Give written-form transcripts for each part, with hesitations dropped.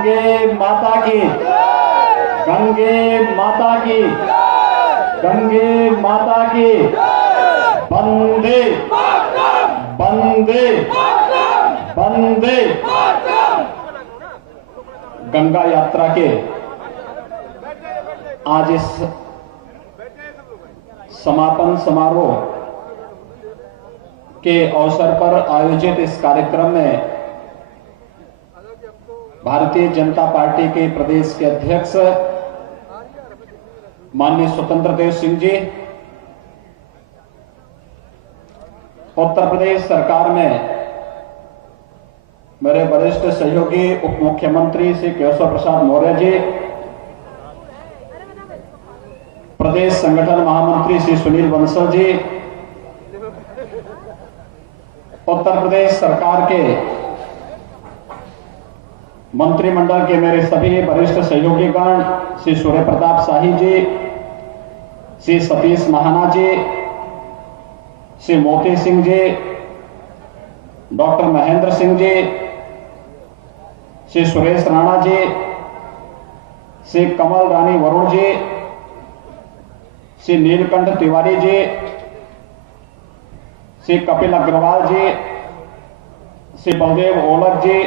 गंगे माता की, गंगे माता की, गंगे माता की। वंदे वंदे वंदे। गंगा यात्रा के आज इस समापन समारोह के अवसर पर आयोजित इस कार्यक्रम में भारतीय जनता पार्टी के प्रदेश के अध्यक्ष माननीय स्वतंत्र देव सिंह जी, उत्तर प्रदेश सरकार में मेरे वरिष्ठ सहयोगी उप मुख्यमंत्री श्री केशव प्रसाद मौर्य जी, प्रदेश संगठन महामंत्री श्री सुनील बंसल जी, उत्तर प्रदेश सरकार के मंत्रिमंडल के मेरे सभी वरिष्ठ सहयोगीगण श्री सूर्य प्रताप शाही जी, श्री सतीश महाना जी, श्री मोती सिंह जी, डॉक्टर महेंद्र सिंह जी, श्री सुरेश राणा जी, श्री कमल रानी वरुण जी, श्री नीलकंठ तिवारी जी, श्री कपिल अग्रवाल जी, श्री बलदेव ओलख जी,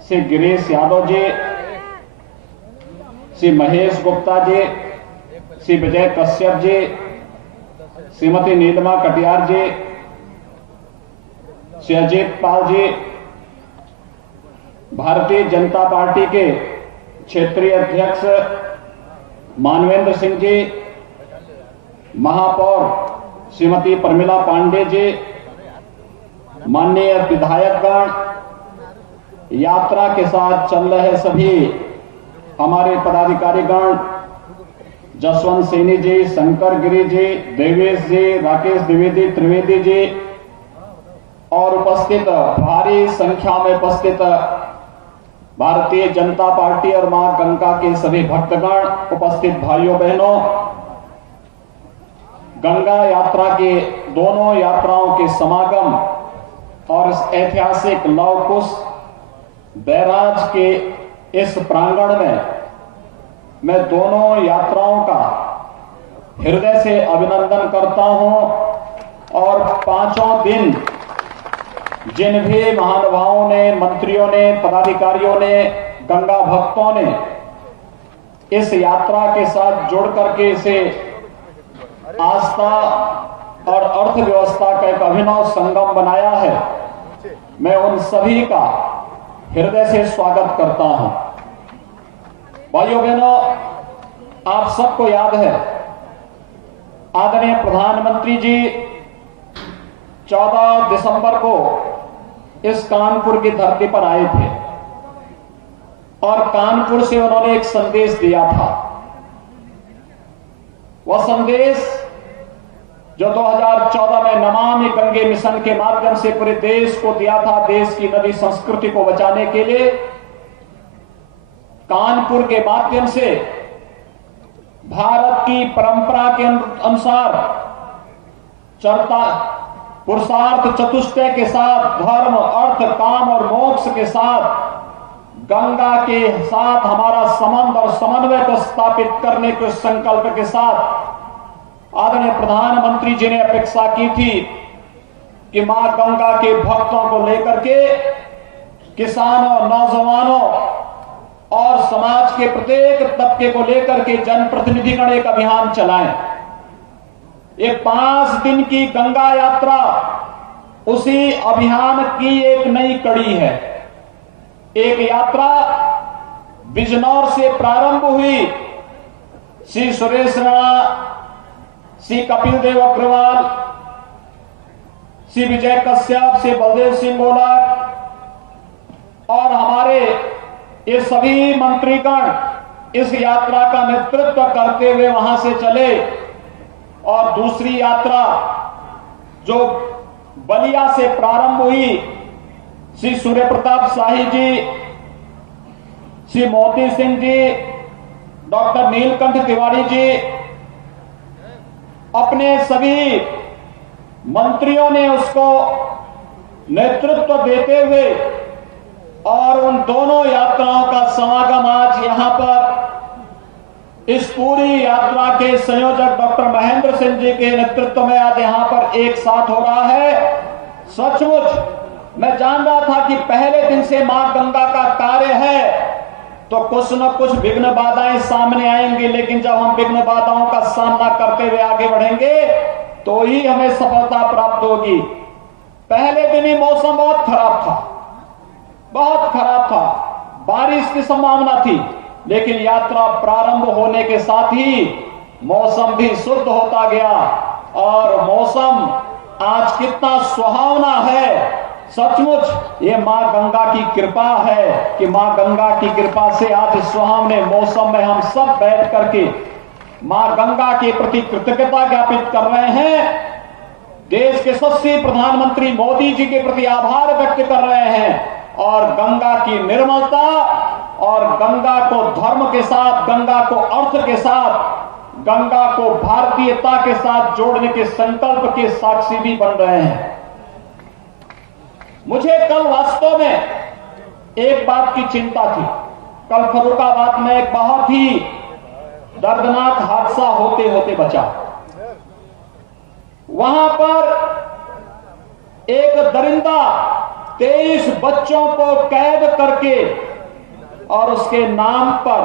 श्री गिरीश यादव जी, श्री महेश गुप्ता जी, श्री विजय कश्यप जी, श्रीमती नीलिमा कटियार जी, श्री अजीत पाल जी, भारतीय जनता पार्टी के क्षेत्रीय अध्यक्ष मानवेंद्र सिंह जी, महापौर श्रीमती प्रमिला पांडे जी, माननीय विधायकगण, यात्रा के साथ चल रहे सभी हमारे पदाधिकारीगण, जसवंत सैनी जी, शंकर गिरी जी, देवेश जी, राकेश द्विवेदी त्रिवेदी जी और उपस्थित भारी संख्या में उपस्थित भारतीय जनता पार्टी और मां गंगा के सभी भक्तगण, उपस्थित भाइयों बहनों, गंगा यात्रा के दोनों यात्राओं के समागम और इस ऐतिहासिक लौह कुश बैराज के इस प्रांगण में मैं दोनों यात्राओं का हृदय से अभिनंदन करता हूं और पांचों दिन जिन भी महानुभावों ने, मंत्रियों ने, पदाधिकारियों ने, गंगा भक्तों ने इस यात्रा के साथ जुड़ करके इसे आस्था और अर्थव्यवस्था का एक अभिनव संगम बनाया है, मैं उन सभी का हृदय से स्वागत करता हूं। भाइयों बहनों, आप सबको याद है आदरणीय प्रधानमंत्री जी 14 दिसंबर को इस कानपुर की धरती पर आए थे और कानपुर से उन्होंने एक संदेश दिया था। वह संदेश जो 2014 में नमामि गंगे मिशन के माध्यम से पूरे देश को दिया था, देश की नदी संस्कृति को बचाने के लिए, कानपुर के माध्यम से भारत की परंपरा के अनुसार पुरुषार्थ चतुष्टय के साथ धर्म, अर्थ, काम और मोक्ष के साथ गंगा के साथ हमारा संबंध और समन्वय को स्थापित करने के संकल्प के साथ आदरणीय प्रधानमंत्री जी ने अपेक्षा की थी कि मां गंगा के भक्तों को लेकर के किसानों, नौजवानों और समाज के प्रत्येक तबके को लेकर के जनप्रतिनिधिगण एक अभियान चलाएं। ये 5 दिन की गंगा यात्रा उसी अभियान की एक नई कड़ी है। एक यात्रा बिजनौर से प्रारंभ हुई, श्री सुरेश राणा, श्री कपिल देव अग्रवाल, श्री विजय कश्यप, श्री बलदेव सिंह ओलख और हमारे ये सभी मंत्रीगण इस यात्रा का नेतृत्व करते हुए वहां से चले और दूसरी यात्रा जो बलिया से प्रारंभ हुई, श्री सूर्य प्रताप शाही जी, श्री मोती सिंह जी, डॉक्टर नीलकंठ तिवारी जी, अपने सभी मंत्रियों ने उसको नेतृत्व देते हुए और उन दोनों यात्राओं का समागम आज यहां पर इस पूरी यात्रा के संयोजक डॉक्टर महेंद्र सिंह जी के नेतृत्व में आज यहां पर एक साथ हो रहा है। सचमुच मैं जान रहा था कि पहले दिन से मां गंगा का कार्य है तो कुछ न कुछ विघ्न बाधाएं सामने आएंगी, लेकिन जब हम विघ्न बाधाओं का सामना करते हुए आगे बढ़ेंगे तो ही हमें सफलता प्राप्त होगी। पहले दिन ही मौसम बहुत खराब था, बहुत खराब था, बारिश की संभावना थी, लेकिन यात्रा प्रारंभ होने के साथ ही मौसम भी शुद्ध होता गया और मौसम आज कितना सुहावना है। सचमुच ये मां गंगा की कृपा है कि मां गंगा की कृपा से आज इस सुहावने मौसम में हम सब बैठ करके मां गंगा के प्रति कृतज्ञता ज्ञापित कर रहे हैं। देश के यशस्वी प्रधानमंत्री मोदी जी के प्रति आभार व्यक्त कर रहे हैं और गंगा की निर्मलता और गंगा को धर्म के साथ, गंगा को अर्थ के साथ, गंगा को भारतीयता के साथ जोड़ने के संकल्प के साक्षी भी बन रहे हैं। मुझे कल वास्तव में एक बात की चिंता थी। कल फर्रुखाबाद में एक बहुत ही दर्दनाक हादसा होते होते बचा। वहां पर एक दरिंदा 23 बच्चों को कैद करके और उसके नाम पर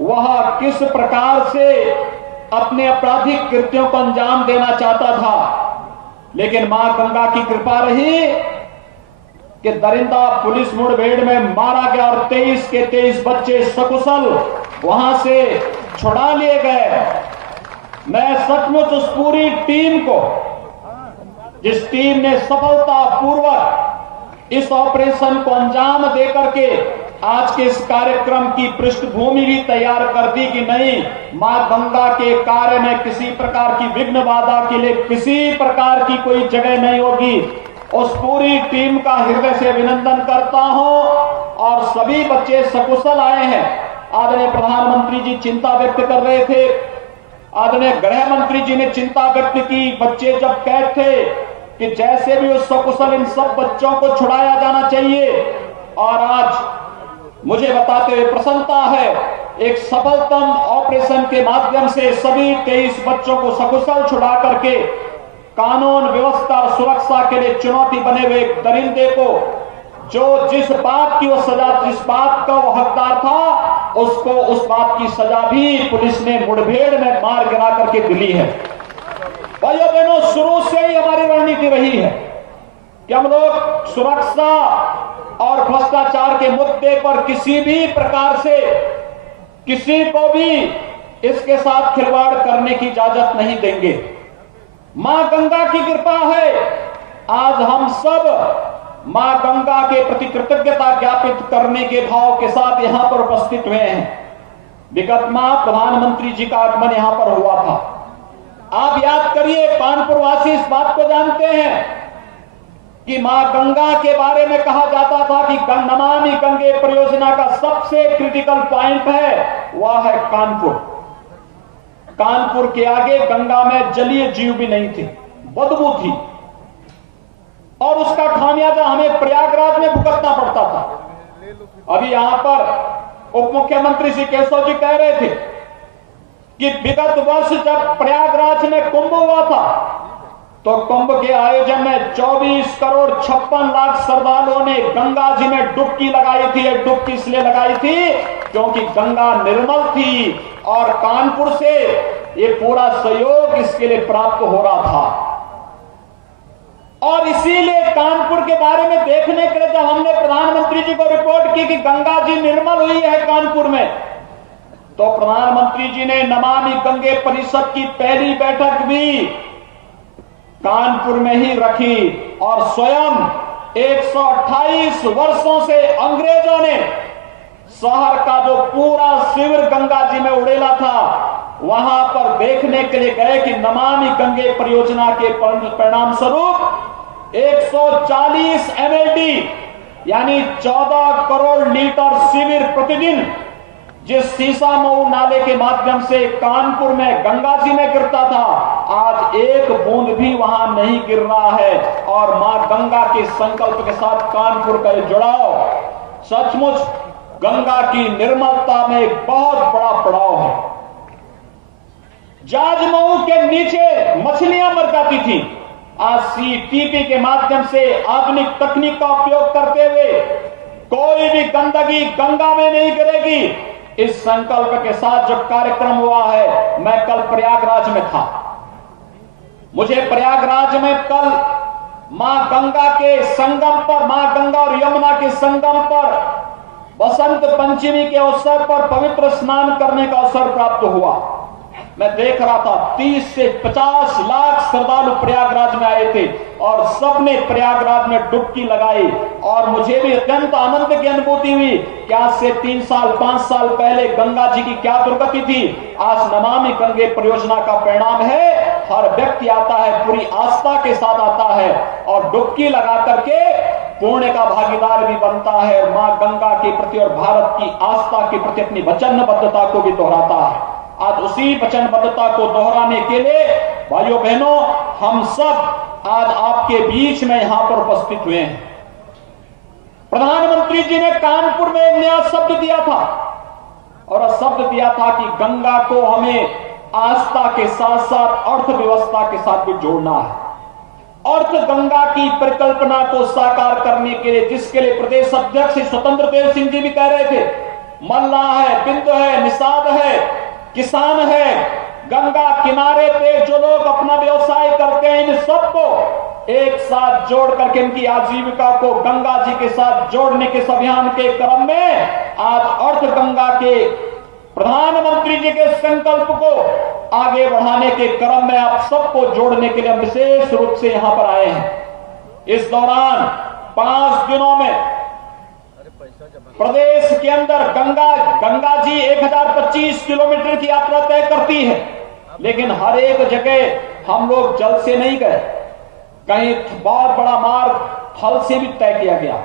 वह किस प्रकार से अपने आपराधिक कृत्यों को अंजाम देना चाहता था, लेकिन मां गंगा की कृपा रही कि दरिंदा पुलिस मुठभेड़ में मारा गया और 23 के 23 बच्चे सकुशल वहां से छुड़ा लिए गए। मैं सचमुच उस पूरी टीम को, जिस टीम ने सफलतापूर्वक इस ऑपरेशन को अंजाम देकर के आज के इस कार्यक्रम की पृष्ठभूमि भी तैयार कर दी कि नहीं, मां गंगा के कार्य में किसी प्रकार की विघ्न बाधा के लिए किसी प्रकार की कोई जगह नहीं होगी। उस पूरी टीम का हृदय से अभिनंदन करता हूं और सभी बच्चे सकुशल आए हैं। आदरणीय प्रधानमंत्री जी चिंता व्यक्त कर रहे थे, आदरणीय गृह मंत्री जी ने चिंता व्यक्त की, बच्चे जब कैद थे कि जैसे भी उस सकुशल इन सब बच्चों को छुड़ाया जाना चाहिए। और आज मुझे बताते हुए प्रसन्नता है, एक सफलतम ऑपरेशन के माध्यम से सभी 23 बच्चों को सकुशल छुड़ा करके कानून व्यवस्था और सुरक्षा के लिए चुनौती बने हुए एक दरिंदे को, जो जिस बात की वो सजा, जिस बात का वो हकदार था, उसको उस बात की सजा भी पुलिस ने मुठभेड़ में मार गिरा करके दिली है। भाइयों बहनों, शुरू से ही हमारी रणनीति रही है कि हम लोग सुरक्षा और भ्रष्टाचार के मुद्दे पर किसी भी प्रकार से किसी को भी इसके साथ खिलवाड़ करने की इजाजत नहीं देंगे। मां गंगा की कृपा है, आज हम सब मां गंगा के प्रति कृतज्ञता ज्ञापित करने के भाव के साथ यहां पर उपस्थित हुए हैं। विगत माह प्रधानमंत्री जी का आगमन यहां पर हुआ था। आप याद करिए, कानपुर वासी इस बात को जानते हैं कि मां गंगा के बारे में कहा जाता था कि नमामि गंगे परियोजना का सबसे क्रिटिकल पॉइंट है वह है कानपुर। कानपुर के आगे गंगा में जलीय जीव भी नहीं थे, बदबू थी और उसका खामियाजा हमें प्रयागराज में भुगतना पड़ता था। अभी यहां पर उप मुख्यमंत्री श्री केशव जी कह रहे थे कि विगत वर्ष जब प्रयागराज में कुंभ हुआ था तो कुंभ के आयोजन में 24 करोड़ 56 लाख श्रद्धालुओं ने गंगा जी में डुबकी लगाई थी। डुबकी इसलिए लगाई थी क्योंकि गंगा निर्मल थी और कानपुर से ये पूरा सहयोग इसके लिए प्राप्त हो रहा था। और इसीलिए कानपुर के बारे में देखने के लिए जब हमने प्रधानमंत्री जी को रिपोर्ट की कि गंगा जी निर्मल हुई है कानपुर में, तो प्रधानमंत्री जी ने नमामि गंगे परिषद की पहली बैठक भी कानपुर में ही रखी और स्वयं 128 वर्षों से अंग्रेजों ने शहर का जो पूरा शिविर गंगा जी में उड़ेला था वहां पर देखने के लिए गए कि नमामि गंगे परियोजना के परिणाम स्वरूप 140 MLD यानी 14 करोड़ लीटर शिविर प्रतिदिन जिस सीसामऊ नाले के माध्यम से कानपुर में गंगा जी में गिरता था, आज एक बूंद भी वहां नहीं गिर रहा है। और मां गंगा के संकल्प के साथ कानपुर का जुड़ाव सचमुच गंगा की निर्मलता में एक बहुत बड़ा पड़ाव है। जाजमऊ के नीचे मछलियां मर जाती थी, आज सीटीपी के माध्यम से आधुनिक तकनीक का उपयोग करते हुए कोई भी गंदगी गंगा में नहीं गिरेगी। इस संकल्प के साथ जो कार्यक्रम हुआ है, मैं कल प्रयागराज में था। मुझे प्रयागराज में कल मां गंगा के संगम पर, मां गंगा और यमुना के संगम पर बसंत पंचमी के अवसर पर पवित्र स्नान करने का अवसर प्राप्त हुआ। मैं देख रहा था 30 से 50 लाख श्रद्धालु प्रयागराज में आए थे और सबने प्रयागराज में डुबकी लगाई और मुझे भी अत्यंत आनंद की अनुभूति हुई कि आज से 3 साल 5 साल पहले गंगा जी की क्या दुर्गति थी, आज नमामि गंगे परियोजना का परिणाम है। हर व्यक्ति आता है, पूरी आस्था के साथ आता है और डुबकी लगा करके पुण्य का भागीदार भी बनता है और मां गंगा के प्रति और भारत की आस्था के प्रति अपनी वचनबद्धता को भी दोहराता है। आज उसी वचनबद्धता को दोहराने के लिए भाइयों बहनों, हम सब आज आपके बीच में यहां पर उपस्थित हुए हैं। प्रधानमंत्री जी ने कानपुर में एक नया शब्द दिया था और शब्द दिया था कि गंगा को हमें आस्था के साथ साथ अर्थव्यवस्था के साथ भी जोड़ना है। अर्थ गंगा की परिकल्पना को साकार करने के लिए, जिसके लिए प्रदेश अध्यक्ष स्वतंत्र देव सिंह जी भी कह रहे थे, मल्लाह है, बिंदु है, निषाद है, किसान है, गंगा किनारे पे जो लोग अपना व्यवसाय करते हैं, इन सबको एक साथ जोड़ करके इनकी आजीविका को गंगा जी के साथ जोड़ने के अभियान के क्रम में आज अर्थ गंगा के प्रधानमंत्री जी के संकल्प को आगे बढ़ाने के क्रम में आप सबको जोड़ने के लिए हम विशेष रूप से यहां पर आए हैं। इस दौरान 5 दिनों में प्रदेश के अंदर गंगा जी 1025 किलोमीटर की यात्रा तय करती है, लेकिन हर एक जगह हम लोग जल से नहीं गए, कहीं बहुत बड़ा मार्ग थल से भी तय किया गया।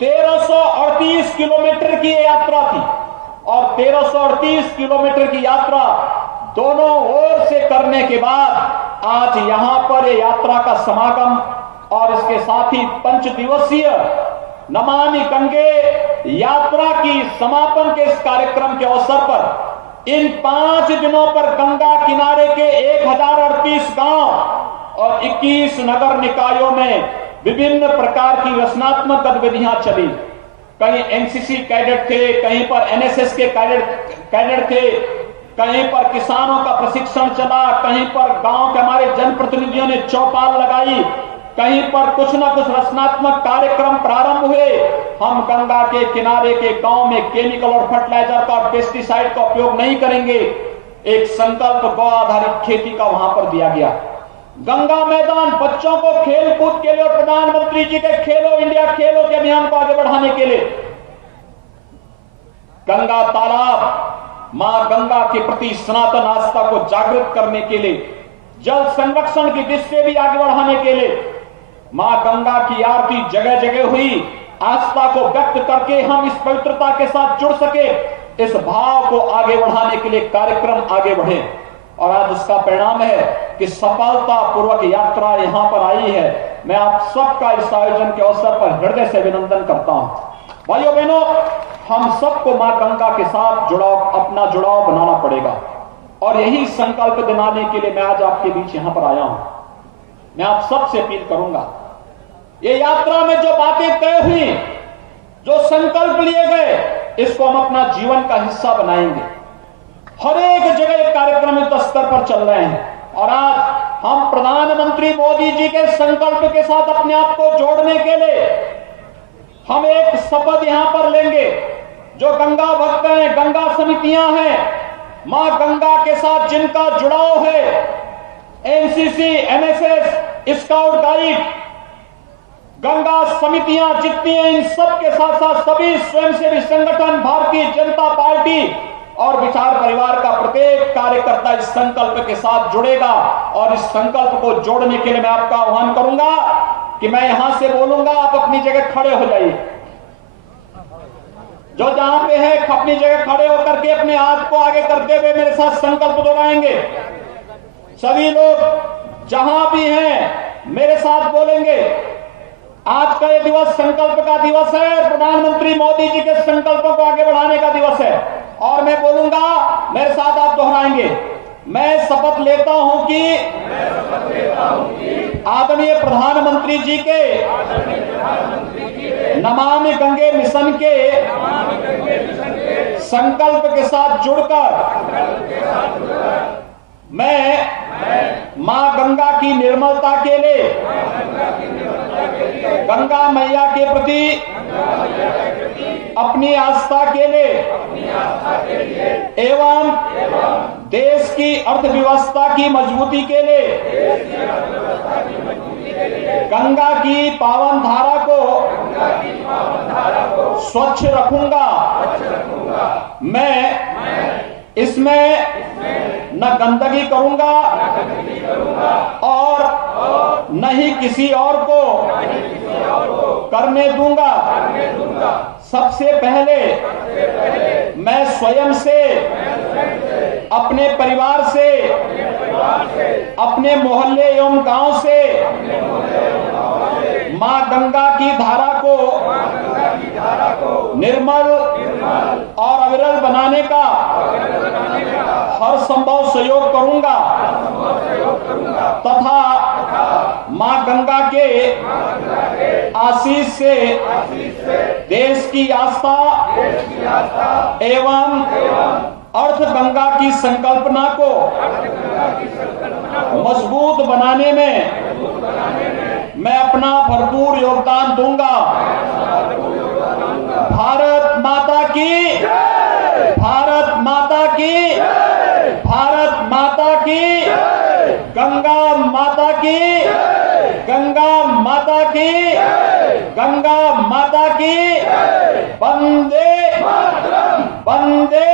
1338 किलोमीटर की यात्रा थी और 1338 किलोमीटर की यात्रा दोनों ओर से करने के बाद आज यहां पर ये यात्रा का समागम और इसके साथ ही 5 दिवसीय नमामि गंगे यात्रा की समापन के इस कार्यक्रम के अवसर पर इन 5 दिनों पर गंगा किनारे के 1038 गांव और 21 नगर निकायों में विभिन्न प्रकार की रचनात्मक गतिविधियां चली। कहीं एनसीसी कैडेट थे, कहीं पर एनएसएस के कैडेट थे, कहीं पर किसानों का प्रशिक्षण चला, कहीं पर गांव के हमारे जनप्रतिनिधियों ने चौपाल लगाई, कहीं पर कुछ न कुछ रचनात्मक कार्यक्रम प्रारंभ हुए। हम गंगा के किनारे के गांव में केमिकल और फर्टिलाइजर का और पेस्टिसाइड का उपयोग नहीं करेंगे, एक संकल्प गौ आधारित खेती का वहां पर दिया गया। गंगा मैदान बच्चों को खेल कूद के लिए और प्रधानमंत्री जी के खेलो इंडिया खेलो के अभियान को आगे बढ़ाने के लिए गंगा तालाब मां गंगा के प्रति सनातन आस्था को जागृत करने के लिए, जल संरक्षण की दृष्टि भी आगे बढ़ाने के लिए मां गंगा की आरती जगह जगह हुई। आस्था को व्यक्त करके हम इस पवित्रता के साथ जुड़ सके, इस भाव को आगे बढ़ाने के लिए कार्यक्रम आगे बढ़े और आज उसका परिणाम है कि सफलता पूर्वक यात्रा यहां पर आई है। मैं आप सबका इस आयोजन के अवसर पर हृदय से अभिनंदन करता हूं। भाइयों बहनों, हम सबको मां गंगा के साथ अपना जुड़ाव बनाना पड़ेगा और यही संकल्प दिलाने के लिए मैं आज आपके बीच यहां पर आया हूं। मैं आप सबसे अपील करूंगा, ये यात्रा में जो बातें तय हुई, जो संकल्प लिए गए, इसको हम अपना जीवन का हिस्सा बनाएंगे। हर एक जगह कार्यक्रम इस स्तर पर चल रहे हैं और आज हम प्रधानमंत्री मोदी जी के संकल्प के साथ अपने आप को जोड़ने के लिए हम एक शपथ यहां पर लेंगे। जो गंगा भक्त हैं, गंगा समितियां हैं, मां गंगा के साथ जिनका जुड़ाव है, NCC, NSS, scout guide, Ganga समितियां जितनी हैं, इन सब के साथ साथ सभी स्वयंसेवी संगठन, भारतीय जनता पार्टी और विचार परिवार का प्रत्येक कार्यकर्ता इस संकल्प के साथ जुड़ेगा और इस संकल्प को जोड़ने के लिए मैं आपका आह्वान करूंगा कि मैं यहां से बोलूंगा, आप अपनी जगह खड़े हो जाइए। जो जहां पे है अपनी जगह खड़े होकर के अपने हाथ को आगे करते हुए मेरे साथ संकल्प दोहराएंगे। सभी लोग जहां भी हैं मेरे साथ बोलेंगे, आज का ये दिवस संकल्प का दिवस है, प्रधानमंत्री मोदी जी के संकल्पों को आगे बढ़ाने का दिवस है। और मैं बोलूंगा, मेरे साथ आप दोहराएंगे, मैं शपथ लेता हूं कि आदरणीय प्रधानमंत्री जी के नमामि गंगे मिशन के संकल्प के साथ जुड़कर मैं मां गंगा की निर्मलता के लिए, गंगा मैया के प्रति अपनी आस्था के लिए एवं देश की अर्थव्यवस्था की मजबूती के लिए गंगा की पावन धारा को स्वच्छ रखूंगा। मैं इसमें न गंदगी करूंगा और न ही किसी और को करने दूंगा। सबसे पहले मैं स्वयं से, अपने परिवार से, अपने मोहल्ले एवं गांव से मां गंगा की धारा को निर्मल और अविरल बनाने का हर संभव सहयोग करूंगा तथा मां गंगा के आशीष से देश की आस्था एवं अर्थ गंगा की संकल्पना को मजबूत बनाने में मैं अपना भरपूर योगदान दूंगा। भारत माता की, भारत माता की, भारत माता की, गंगा माता की, गंगा माता की, गंगा माता की, वंदे वंदे